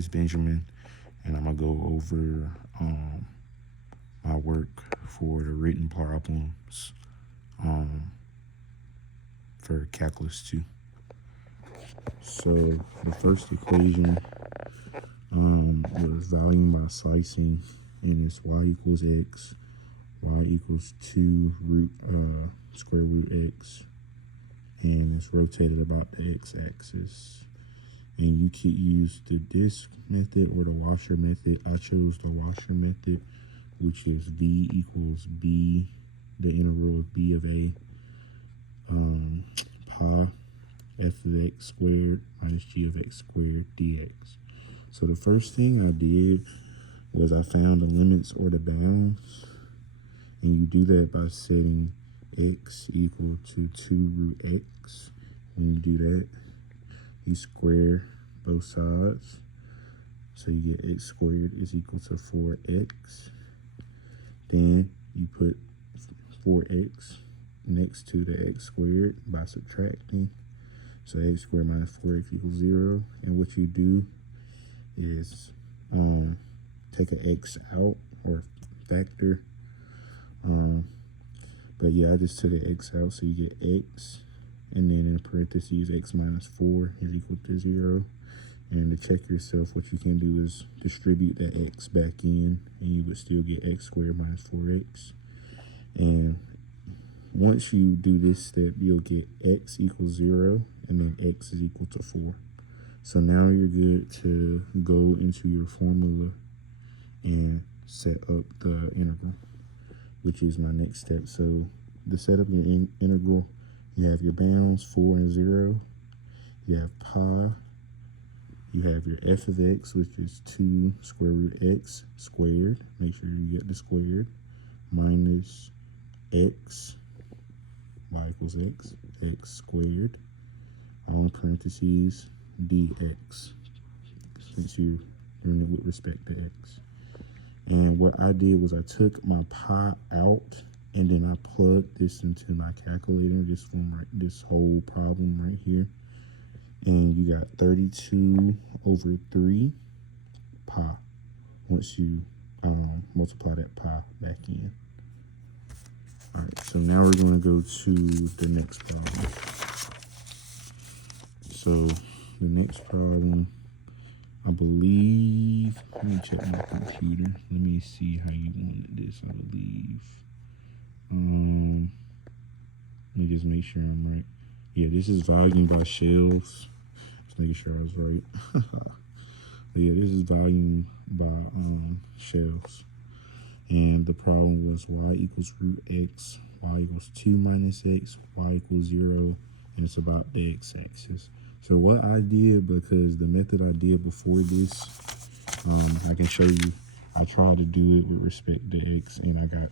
is Benjamin, and I'm gonna go over my work for the written problems um, for Calculus 2. So the first equation was volume by slicing, and it's y equals x, y equals 2 square root x, and it's rotated about the x-axis. And you could use the disk method or the washer method. I chose the washer method, which is v equals b, the integral of b of a, pi f of x squared minus g of x squared dx. So the first thing I did was I found the limits or the bounds, and you do that by setting x equal to 2 root x. When you do that, you square both sides, so you get x squared is equal to 4x. Then you put 4x next to the x squared by subtracting, so x squared minus 4x equals 0. And what you do is take an x out or factor, but yeah, I just took an x out, so you get x, and then in parentheses x minus 4 is equal to 0. And to check yourself, what you can do is distribute that x back in, and you would still get x squared minus 4x. And once you do this step, you'll get x equals 0, and then x is equal to 4. So now you're good to go into your formula and set up the integral, which is my next step. So to set up your integral, you have your bounds 4 and 0, you have pi, you have your f of x, which is 2 square root x squared, make sure you get the squared, minus x, y equals x squared, all in parentheses, dx, since you're doing it with respect to x. And what I did was I took my pi out, and then I plugged this into my calculator, this whole problem right here. And you got 32 over 3 pi once you multiply that pi back in. All right, so now we're going to go to the next problem. So the next problem, I believe, let me check my computer. Let me see how you wanted this, I believe. Let me just make sure I'm right. Yeah, this is volume by shelves. Just making sure I was right. But yeah, this is volume by shelves. And the problem was y equals root x, y equals 2 minus x, y equals 0, and it's about the x-axis. So what I did, because the method I did before this, I can show you, I tried to do it with respect to x, and I got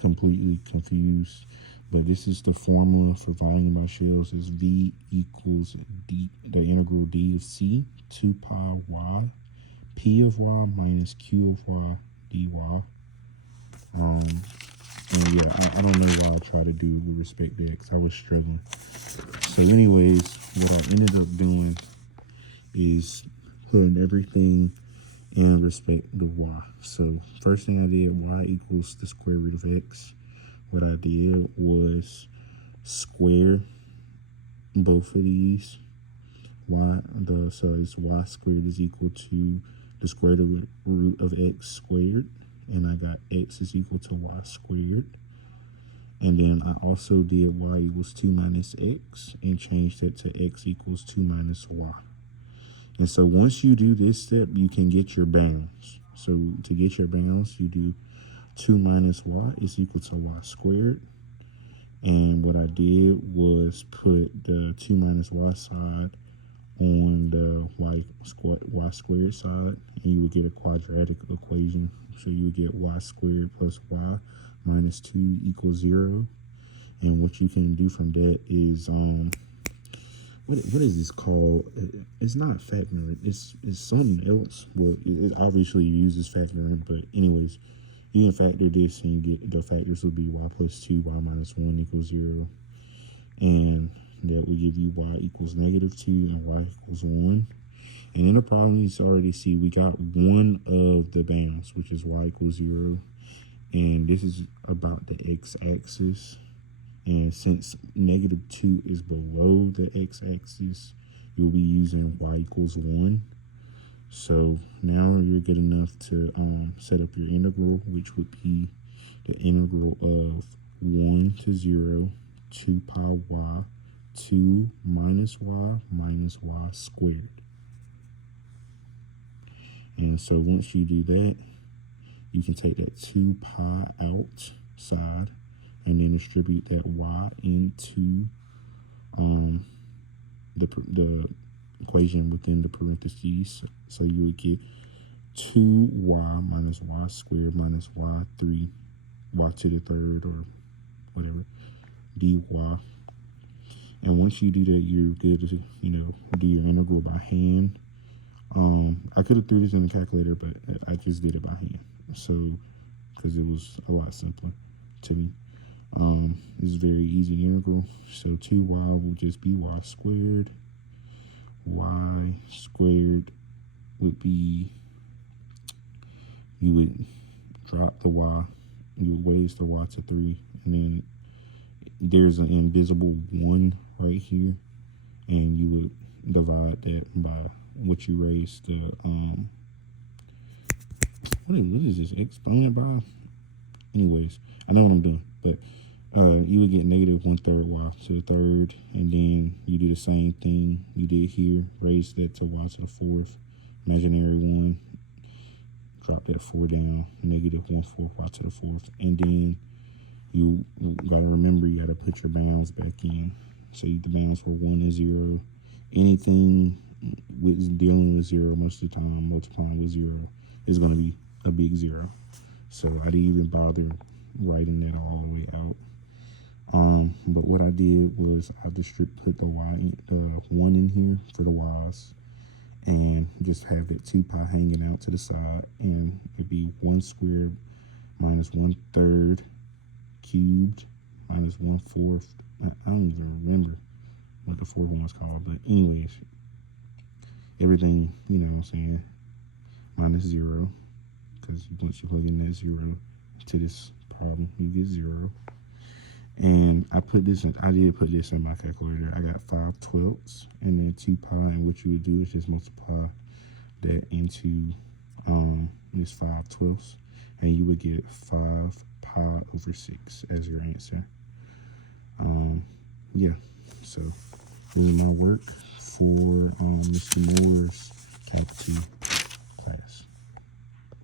completely confused. But this is the formula for volume by shelves. Is v equals d, the integral d of c, 2 pi y, p of y minus q of y dy. And yeah, I don't know why I tried to do it with respect to x. I was struggling. So anyways, what I ended up doing is putting everything in respect to y. So first thing I did, y equals the square root of x. What I did was square both of these. So it's y squared is equal to the square root of x squared, and I got x is equal to y squared. And then I also did y equals 2 minus x and changed it to x equals 2 minus y. And so once you do this step, you can get your bounds. So to get your bounds, you do 2 minus y is equal to y squared. And what I did was put the 2 minus y side on the y squared side, and you would get a quadratic equation. So you would get y squared plus y minus 2 equals 0. And what you can do from that is, what is this called? It's not factoring. It's something else. Well, it obviously uses factoring, but anyways, you can factor this, and you get the factors will be y plus 2, y minus 1 equals 0. And that will give you y equals negative 2 and y equals 1. And in the problem, you already see we got one of the bounds, which is y equals 0. And this is about the x-axis. And since -2 is below the x-axis, you'll be using y equals 1. So now you're good enough to set up your integral, which would be the integral of 1 to 0, 2 pi y, 2 minus y squared. And so once you do that, you can take that 2 pi outside and then distribute that y into the equation within the parentheses. So you would get 2y minus y squared minus y3, y to the third or whatever, dy. And once you do that, you're good to, do your integral by hand. I could have threw this in the calculator, but I just did it by hand. So, because it was a lot simpler to me. This is very easy integral. So 2y will just be y squared. Y squared would be, you would drop the y, you would raise the y to 3, and then there's an invisible 1 right here, and you would divide that by what you raised the, what is this, exponent by? Anyways, I know what I'm doing, but you would get -1/3 y to the third, and then you do the same thing you did here, raise that to y to the fourth, imaginary 1, drop that 4 down, -1/4 y to the fourth, and then you gotta remember you gotta put your bounds back in. So the bounds for 1 and 0. Anything with dealing with 0 most of the time, multiplying with 0 is gonna be a big 0. So I didn't even bother writing that all the way out. But what I did was I just put the 1 in here for the y's, and just have that 2 pi hanging out to the side, and it'd be 1 squared minus 1/3 cubed minus 1/4. I don't even remember what the fourth one was called, but anyways, everything, you know what I'm saying, minus 0, because once you plug in that 0 to this problem, you get 0. And I did put this in my calculator. I got 5/12 and then 2 pi, and what you would do is just multiply that into this 5/12, and you would get 5 pi over 6 as your answer. Yeah, so doing my work for Mr. Moore's Cap 2.